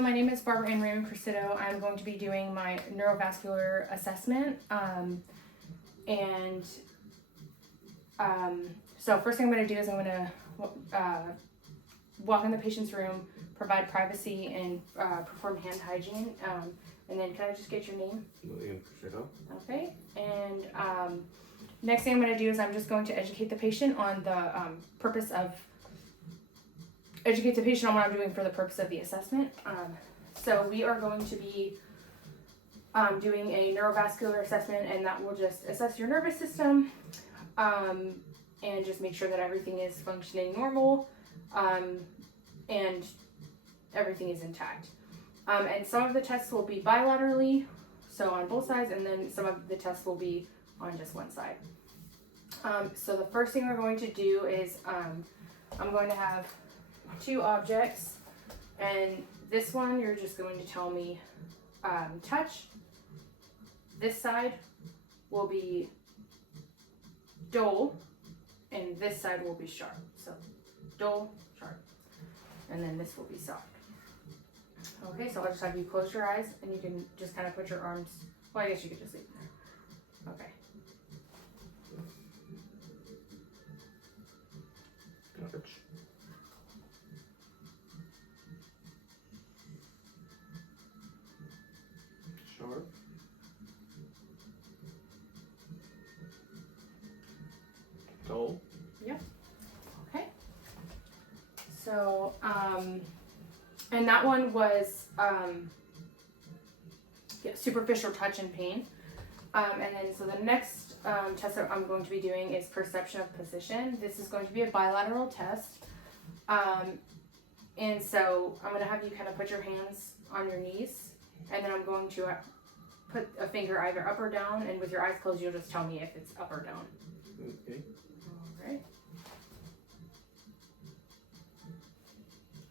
So my name is Barbara Ann Raymond Cressito. I'm going to be doing my neurovascular assessment. So first thing I'm going to do is I'm going to walk in the patient's room, provide privacy, and perform hand hygiene. And then can I just get your name? William Cressito. Okay. And next thing I'm going to do is I'm just going to educate the patient on the purpose of what I'm doing for the purpose of the assessment. So we are going to be doing a neurovascular assessment, and that will just assess your nervous system and just make sure that everything is functioning normal and everything is intact. And some of the tests will be bilaterally, so on both sides, and then some of the tests will be on just one side. So the first thing we're going to do is I'm going to have two objects, and this one you're just going to tell me touch. This side will be dull, and this side will be sharp. So dull, sharp, and then this will be soft. Okay, so I'll just have you close your eyes, and you can just kind of put your arms, well, I guess you could just leave them there. Okay. Touch. Sharp. Dull. Yep. Okay. So, and that one was superficial touch and pain. And then so the next test that I'm going to be doing is perception of position. This is going to be a bilateral test. And so I'm going to have you kind of put your hands on your knees, and then I'm going to put a finger either up or down, and with your eyes closed, you'll just tell me if it's up or down. Okay. All right.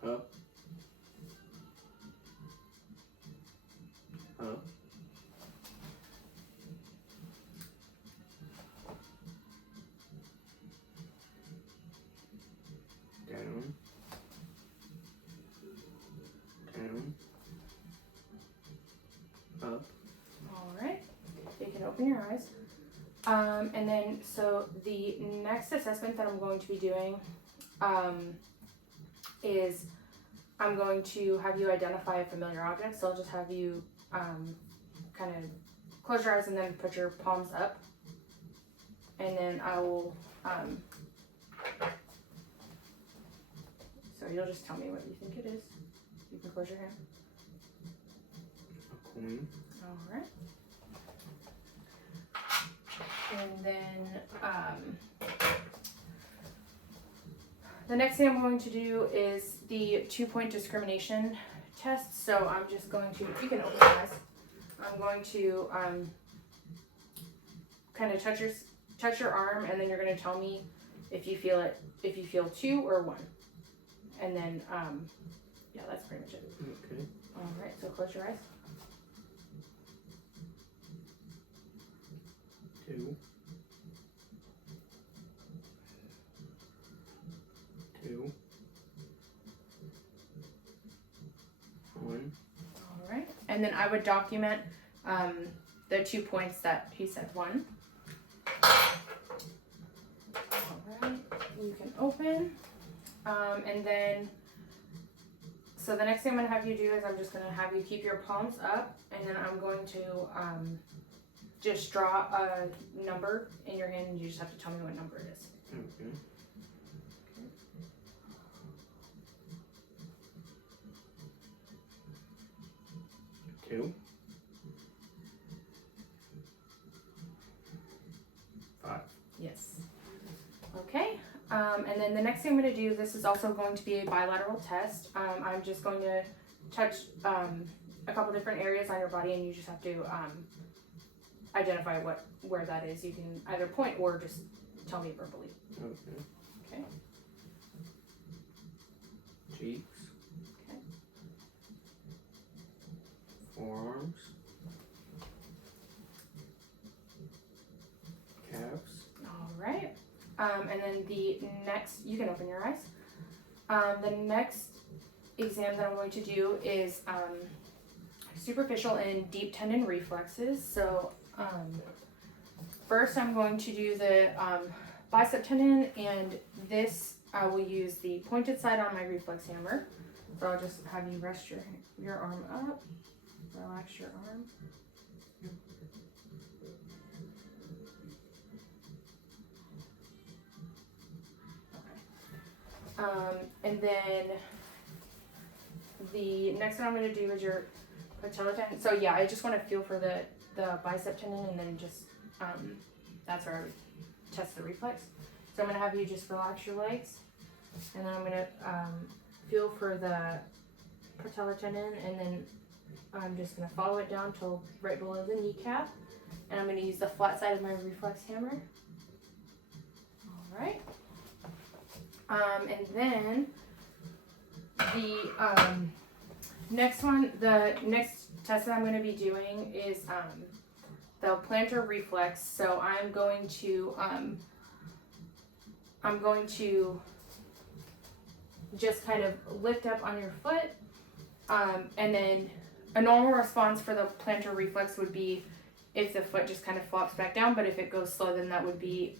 Up. Up. Down. Down. Up. All right. You can open your eyes. And then, so the next assessment that I'm going to be doing is I'm going to have you identify a familiar object. So I'll just have you kind of close your eyes and then put your palms up. And then I will, so you'll just tell me what you think it is. You can close your hand. A coin. All right. And then the next thing I'm going to do is the 2-point discrimination test. So I'm just going to, you can open your eyes. I'm going to kind of touch your arm, and then you're going to tell me if you feel it, if you feel 2 or 1. And then, yeah, that's pretty much it. Okay. All right, so close your eyes. 2. 2. 1. All right, and then I would document the 2 points that he said 1. All right, you can open. And then, so the next thing I'm going to have you do is I'm just going to have you keep your palms up, and then I'm going to just draw a number in your hand, and you just have to tell me what number it is. Okay. 2. 5. Yes. Okay. And then the next thing I'm going to do, this is also going to be a bilateral test. I'm just going to touch a couple different areas on your body, and you just have to identify where that is. You can either point or just tell me verbally. Okay. Okay. Cheeks. Okay. Forearms. Calves. All right. And then the next, you can open your eyes. The next exam that I'm going to do is superficial and deep tendon reflexes. So first I'm going to do the bicep tendon, and this I will use the pointed side on my reflex hammer. So I'll just have you rest your arm up, relax your arm. And then the next one I'm going to do is your patella tendon. So yeah, I just want to feel for the bicep tendon, and then just that's where I would test the reflex. So I'm going to have you just relax your legs, and then I'm going to feel for the patella tendon, and then I'm just going to follow it down till right below the kneecap, and I'm going to use the flat side of my reflex hammer. All right. And then the next one, the next test that I'm going to be doing is the plantar reflex. So I'm going to just kind of lift up on your foot, and then a normal response for the plantar reflex would be if the foot just kind of flops back down, but if it goes slow, then that would be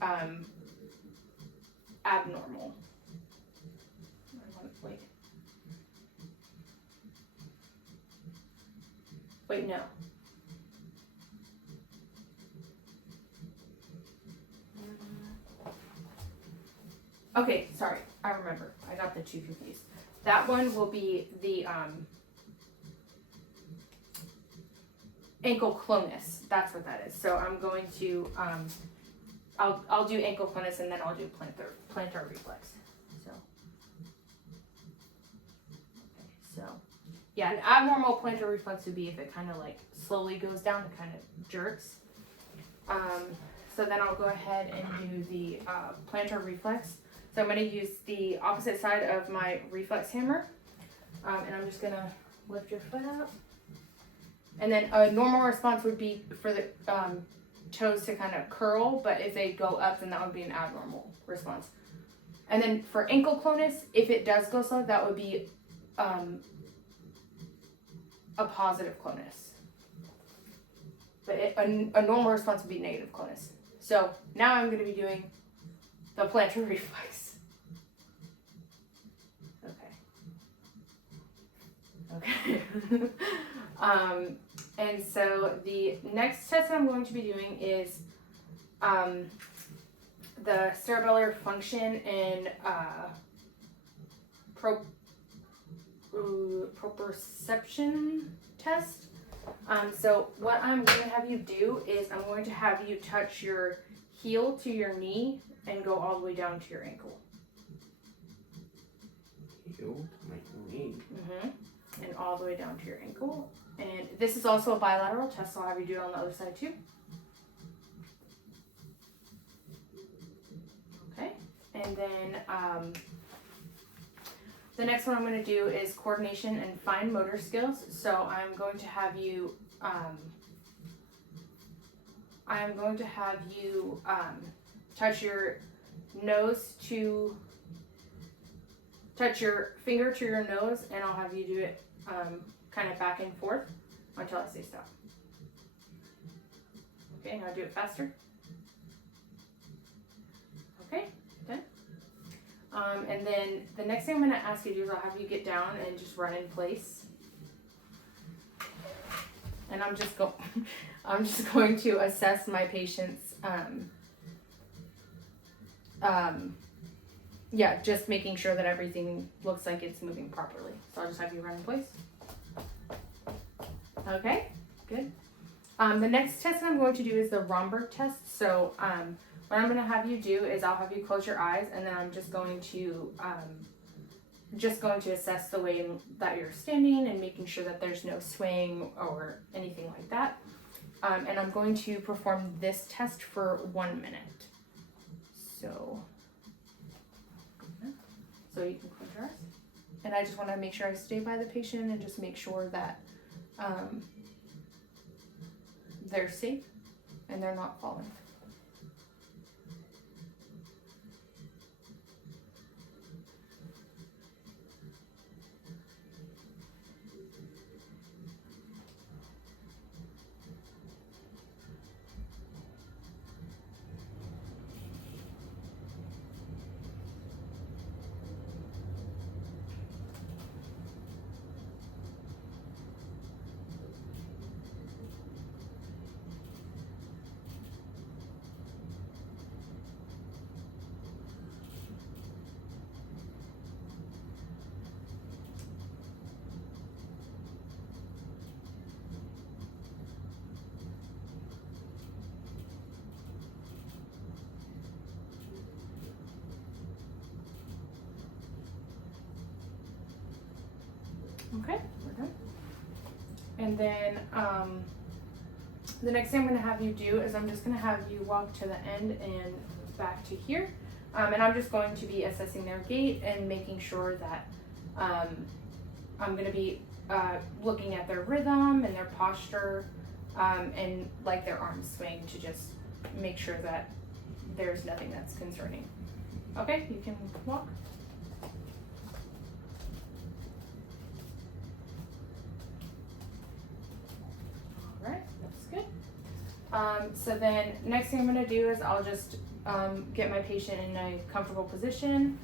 abnormal. Wait, no. Okay, sorry, I remember. I got the two confused. That one will be the ankle clonus. That's what that is. So I'm going to I'll do ankle clonus, and then I'll do plantar reflex. So yeah, an abnormal plantar reflex would be if it kind of like slowly goes down and kind of jerks. So then I'll go ahead and do the plantar reflex. So I'm going to use the opposite side of my reflex hammer, and I'm just going to lift your foot up. And then a normal response would be for the toes to kind of curl, but if they go up, then that would be an abnormal response. And then for ankle clonus, if it does go slow, that would be a positive clonus. But a normal response would be negative clonus. So now I'm going to be doing the plantar reflex. Okay. And so the next test I'm going to be doing is the cerebellar function and proprioception test. So what I'm going to have you do is I'm going to have you touch your heel to your knee and go all the way down to your ankle. Heel to my knee. And all the way down to your ankle. And this is also a bilateral test, so I'll have you do it on the other side too. Okay, and then the next one I'm going to do is coordination and fine motor skills. So I'm going to have you touch your nose to touch your finger to your nose, and I'll have you do it kind of back and forth until I say stop. Okay, now do it faster. Okay, done. And then the next thing I'm going to ask you to do is I'll have you get down and just run in place. And I'm just going to assess my patient's just making sure that everything looks like it's moving properly. So I'll just have you run in place. Okay, good. The next test I'm going to do is the Romberg test. So what I'm going to have you do is I'll have you close your eyes, and then I'm just going to assess the way that you're standing and making sure that there's no swaying or anything like that. And I'm going to perform this test for 1 minute. So you can close your eyes. And I just want to make sure I stay by the patient and just make sure that they're safe and they're not falling. Okay, we're done. And then the next thing I'm going to have you do is I'm just going to have you walk to the end and back to here. And I'm just going to be assessing their gait and making sure that I'm going to be looking at their rhythm and their posture and like their arm swing to just make sure that there's nothing that's concerning. Okay, you can walk. All right, that's good. So then next thing I'm going to do is I'll just get my patient in a comfortable position,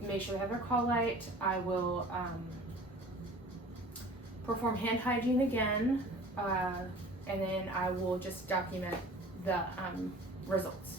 make sure they have their call light. I will perform hand hygiene again, and then I will just document the results.